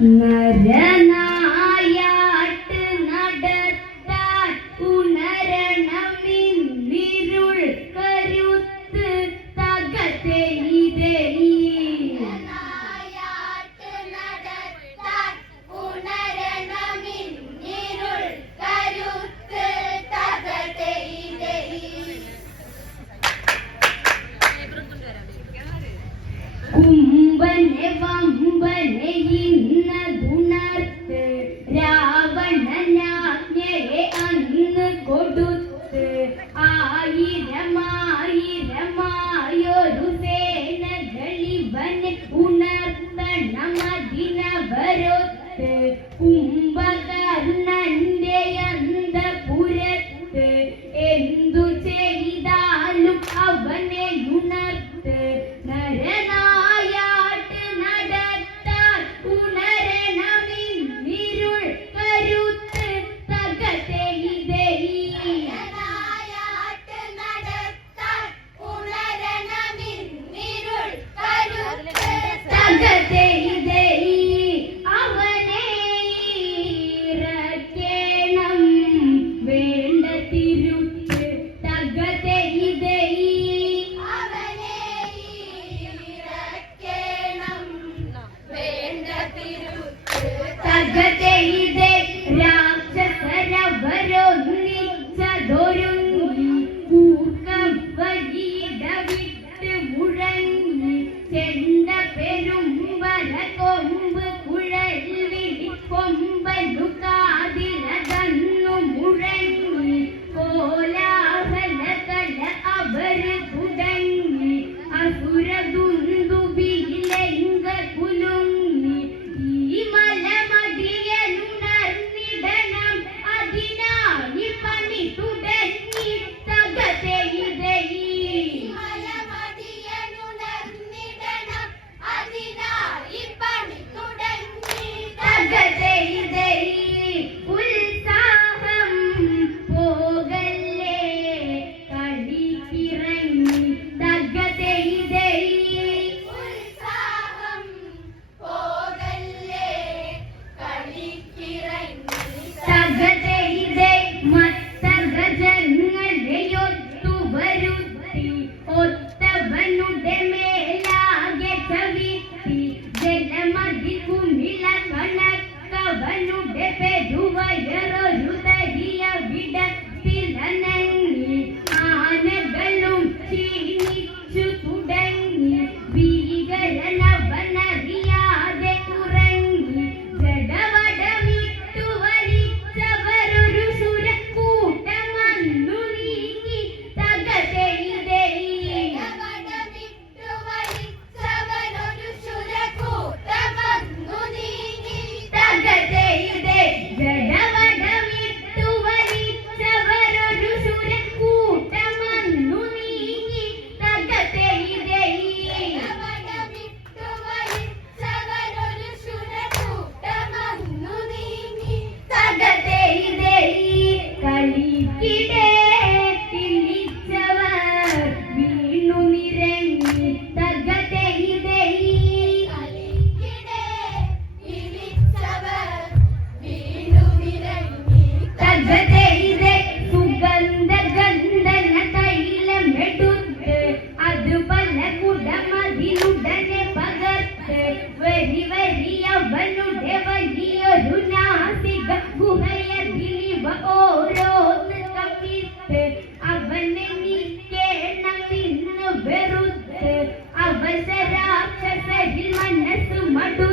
Наряна से हिल मन नस मडू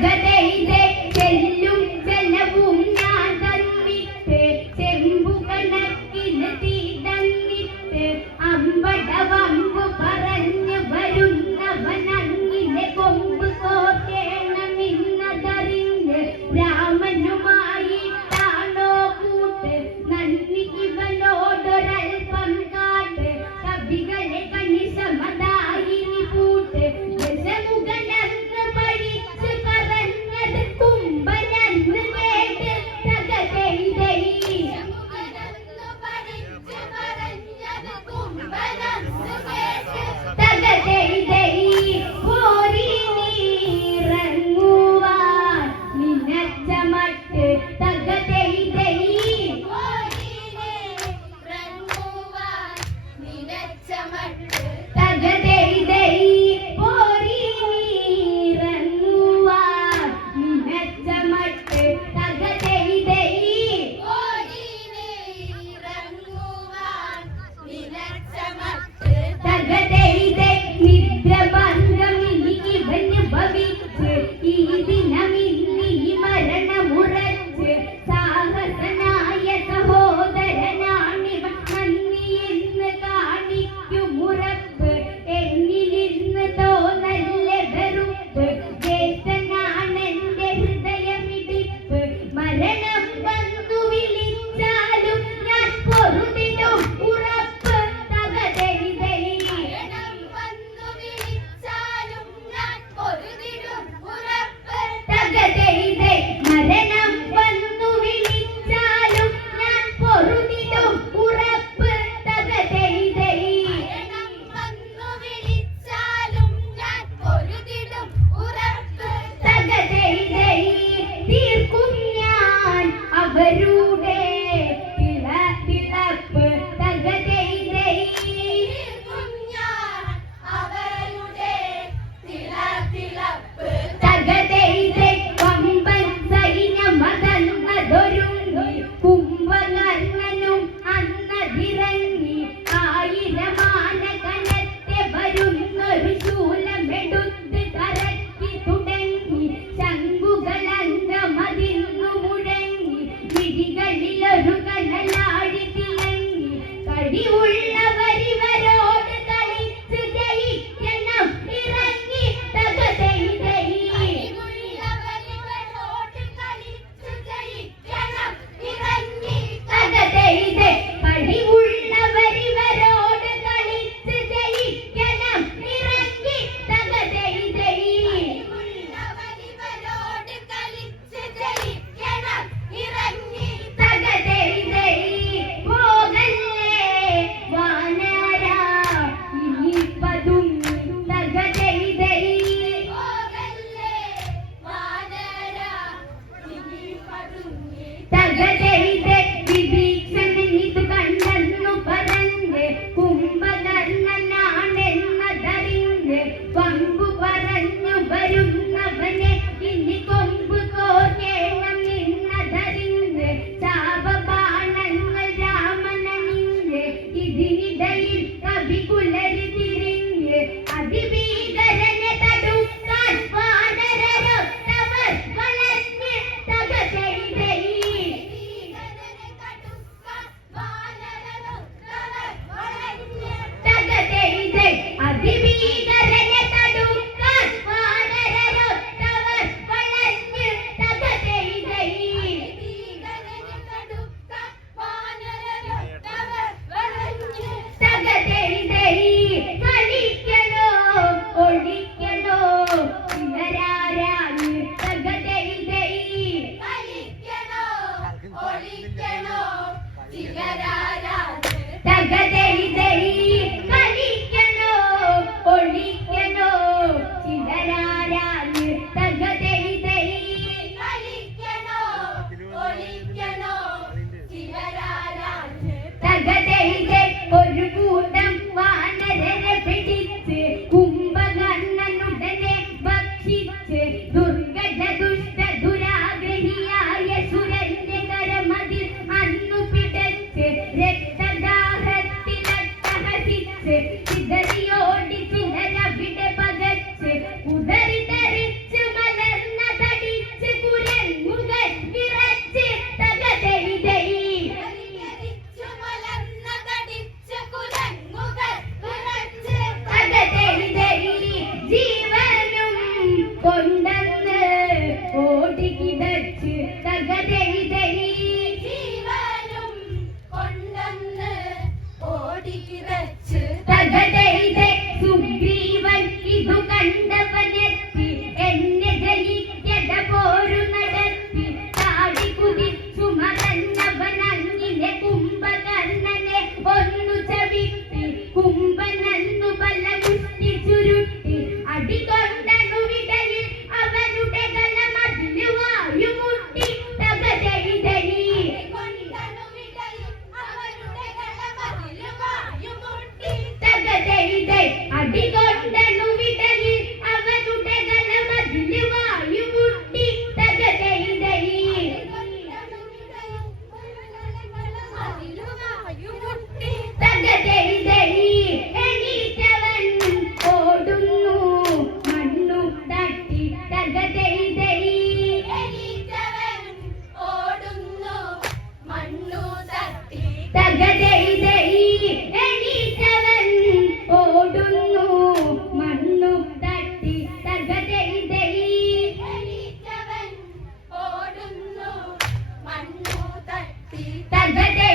desde தகதே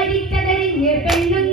படித்ததறிஞர் பெண்ணும்